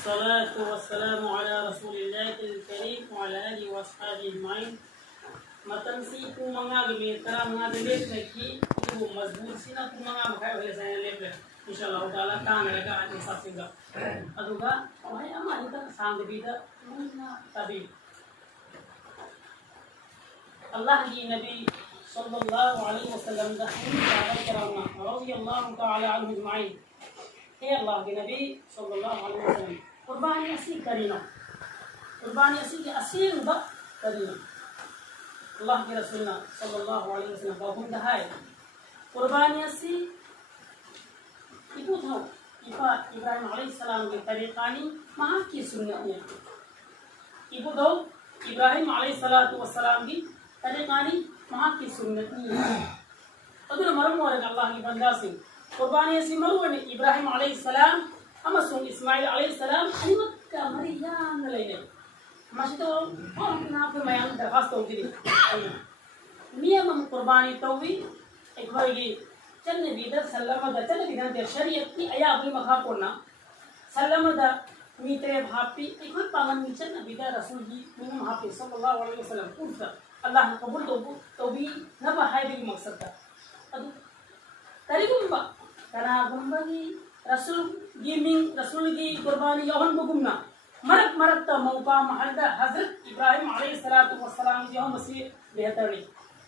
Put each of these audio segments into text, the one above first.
वस्सलातु वस्सलामु अला रसूलिल्लाहिल करीम व अला आलिहि व अस्हाबिहि अजमाइन मतन सी ku mga gimitra mga dilit na ki ku mazbut sina ku mga makay wala sa leble inshallah taala tangala ka ating sasinga aduga ay ama ita sang bida muna tabi Allah ki nabi sallallahu alaihi wasallam da sahabat karamna radiyallahu taala anhum ajma'in हे अल्लाह के नबी सल्लल्लाहु अलैहि वसल्लम कुर्बानी असी करीना कुर्बानी असी के असील ब करीना अल्लाह के रसूल सल्लल्लाहु अलैहि वसल्लम बहुम दहाय कुर्बानी असी इबु था इब्राहिम अलैहि सलाम के तरीकानी मां की सुन्नत है इबु दो इब्राहिम अलैहि सलातु वस्सलाम की तरीकानी मां की सुन्नत है अदर मरम और अल्लाह की बंदा से कुर्बानी ऐसी मरुवन इब्राहिम अलैहिस्सलाम अमसुम इस्माइल अलैहिस्सलाम अनिमत का मरियाम लेने मस्तो और ना पे मैं दरखास्त होगी नियम कुर्बानी तौवी एक होगी चलने बिदर सल्लम द चलने बिदर दे शरीयत की आया अभी मखा कोना सल्लम द मीते भापी एक होत पावन मिचन बिदर रसूल जी मिन हाफिज सल्लल्लाहु अलैहि वसल्लम कुर्ता अल्लाह ने कबूल तौबी न बहाय भी मकसद का अदु तरीकुम karena gumbagi rasul gi कुर्बानी यौन बगुमना मरक त मौका महल्दा हजरत इब्राहिम अलैहि सलातु वस्सलाम जो मसीह बेहतरनी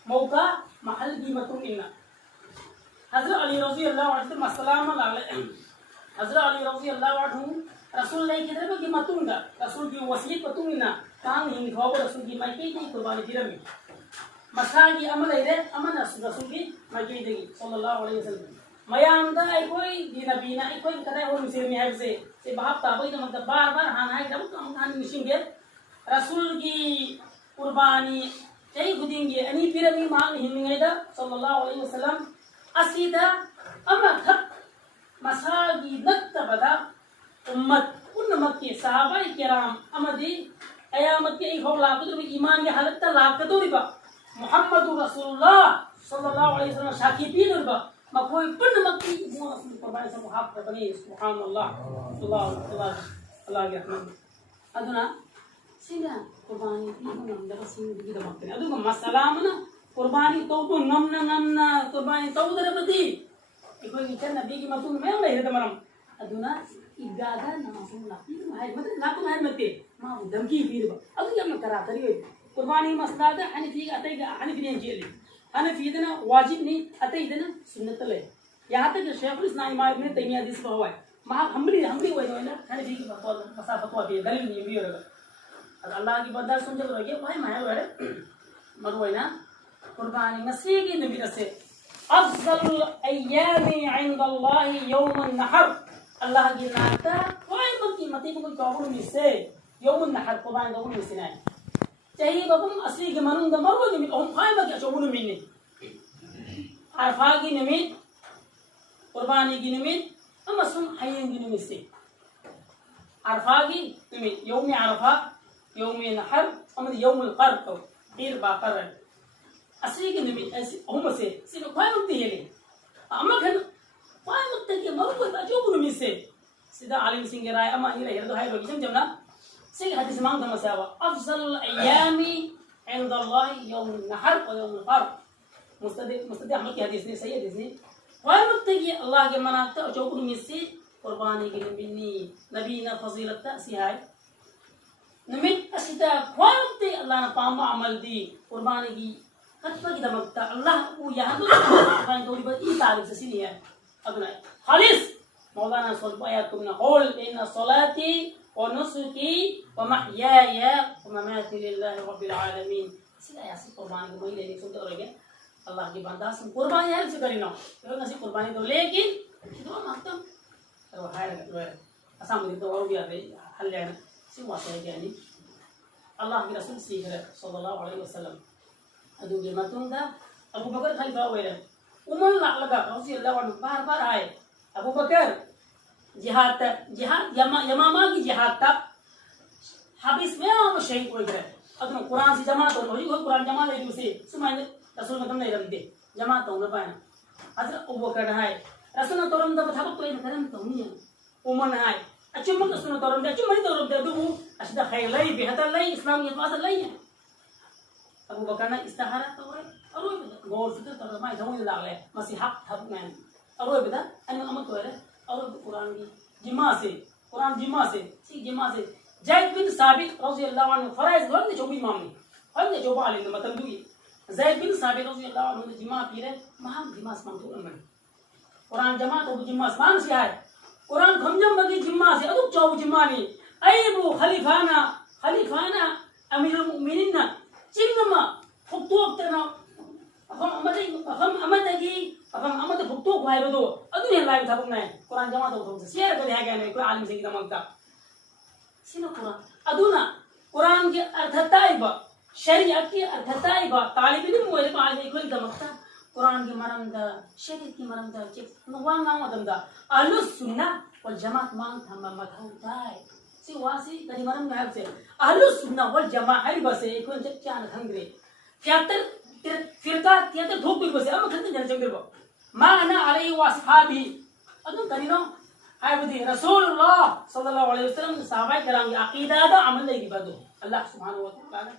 मौका महल gi मतुम इन्ना हजरत अली रजी अल्लाह अन्हु मसलाम अलैहि हजरत अली रजी अल्लाह अन्हु रसूल ने किधर बगी मतुंगा रसूल की वसीयत मतुम इन्ना कांग हिंग खाओ रसूल की माइके की कुर्बानी दिरमी मसा की अमल है अमन रसूल की माइके देगी सल्लल्लाहु अलैहि वसल्लम मयाम दा कोई दीना बीना कोई कदा और मिसिर में है से बाप ताबई तो मतलब बार-बार हाना है जब हम खान मिशिंगे रसूल की कुर्बानी चई गुदिंगे अनि पिरमी मांग हिमिंगेदा सल्लल्लाहु अलैहि वसल्लम असीदा अमा थक मसागी नक्त बदा उम्मत उन्मत के सहाबा किराम अमदी कयामत के हो लाभ तो ईमान के हालत ता लाभ तो रिबा मुहम्मदुर रसूलुल्लाह सल्लल्लाहु अलैहि वसल्लम शाकिबी रिबा मकोई पुन मक्की मोस कुर्बानी से मुहाफ बनी सुभान अल्लाह अल्लाह अल्लाह अल्लाह के रहमान अदुना सिंगा कुर्बानी की हम दर सिंग की दमकते अदुगा मसलामना कुर्बानी तो नमना कुर्बानी तो दरबदी कोई निचन नबी की मतुन में ले दमरम अदुना इगादा नमाज़ लाकी है मतलब लाको है मते मां धमकी फिर अदु क्या मैं करा करियो कुर्बानी मसला दा हनीफी अतई हनीफी ने जेली हनफी इतना वाजिब नहीं अतः इतना सुन्नत ले यहाँ तक शेखुल इस्लाम इमाम इब्न तैमिया हदीस में हुआ है महा हमली हुआ है ना हनफी की फतवा पे दलील नहीं भी होगा अल्लाह की बंदा सुन जब रहिए भाई माया हुआ है मरवा है ना कुर्बानी मसीह की नबी से अफजल अय्यामी इंदल्लाह यौमुन नहर अल्लाह की नाता कोई की मती को कबूल में से यौमुन नहर कुर्बानी कबूल में से नहीं चाहिए बबम असली के मनुन द मरवा के हम खाए बके चोबुन मिने अरफा की निमित कुर्बानी की निमित हम असम हयन की निमित से अरफा की निमित यौम अरफा यौम नहर हम यौम अलकर्ब तो तीर बाकर असली की निमित ऐसे हम से सिर्फ खाए मुक्ति है अम्मा घन खाए मुक्ति के मरवा के चोबुन मिने से सीधा आलिम सिंह राय अम्मा ये रहे तो है लोग जमना से हदीस मांग धर्म से आवा अफजल अय्यामी इंदल्लाह यौम नहर व यौम अलकर्ब मुस्तद अहमद की हदीस ने सही हदीस ने क़यामत की अल्लाह के मनाते और चौकुन में से कुर्बानी के नबी ना फजीलत सिहाय नमित असिता क़यामत अल्लाह ने पामा अमल दी कुर्बानी की कत्वा की दमकता अल्लाह को यहां तो कुर्बानी थोड़ी बहुत ई तारीफ से नहीं है अगला खालिस मौलाना स्वल्प आयत को ना कौल इन सलाती ونسكي ومحياي ومماتي لله رب العالمين sila yasi कुर्बानी को वही लेने सुनते रहोगे अल्लाह की बंदा से कुर्बानी है से करी ना तो नसी कुर्बानी तो लेकिन तो मांगता तो हाय लगा असम में तो और भी आते हल जाना सिर्फ वास्ते है यानी अल्लाह के रसूल सल्लल्लाहु अलैहि वसल्लम अदु के मतुंगा अबू बकर खलीफा हुए उमर लगा रजी अल्लाह अन्हु बार-बार आए अबू बकर जिहाद यमामा की जिहाद तक हाबिस में हम शहीद हो गए अगर कुरान से जमा तो हो कुरान जमा ले उसे सुमाइन रसूल में तुमने रख दे जमा तो न पाए हजरत अबू बकर है रसूल ने तोरम द बथा को तो करम तो नहीं उमर है أشوفك أصلا تورم ده أشوف ما تورم ده دوبو أشدا خير لي بهذا لي إسلام يتواصل لي أبو بكر نا استخارة توري أروي بده غور فكر توري ما يسمون إلا عليه مسيح حب من أروي بده أنا أمك توري أروي القرآن دي جماسي قرآن جماسي سي جماسي زيد بن ثابت رضي الله عنه فرائض غير جوبي مامني هل جوبا عليه ما تمدوي زيد بن ثابت رضي الله عنه جما بيره ما جماس مامدو أمن قرآن جما تو جماس مان سيا قرآن خمجم بگی جمع سے ادوک چوب جمعانی ایبو خلیفانا امیر المؤمنین چنگما خطوب تنا افهم امد خطوب بھائی بدو ادو نہیں لائیو تھا بکنا ہے قرآن جمع تو تھوک سے سیر کر ہے گیا کوئی عالم سے کی دماغ کا سینو قرآن ادونا قرآن کی ارتھتائبہ شریعت کی ارتھتائبہ طالب علم ہوئے پاس ہے کوئی دماغ تھا قرآن کی مرم دا شریعت کی مرم دا چیک نوان نام ادم دا اهل السنة والجماعة ما هم مذهب تاي سي واسي تاني مرم نهار سي اهل السنة والجماعة هاي بس يكون جب كان خنگري فياتر فرقة تياتر ثوب بير بس أما خنگري جل جنگري بو ما أنا عليه وأصحابي أدم تاني نو هاي بدي رسول الله صلى الله عليه وسلم صحابة كرام عقيدة دا عمل لي بدو الله سبحانه وتعالى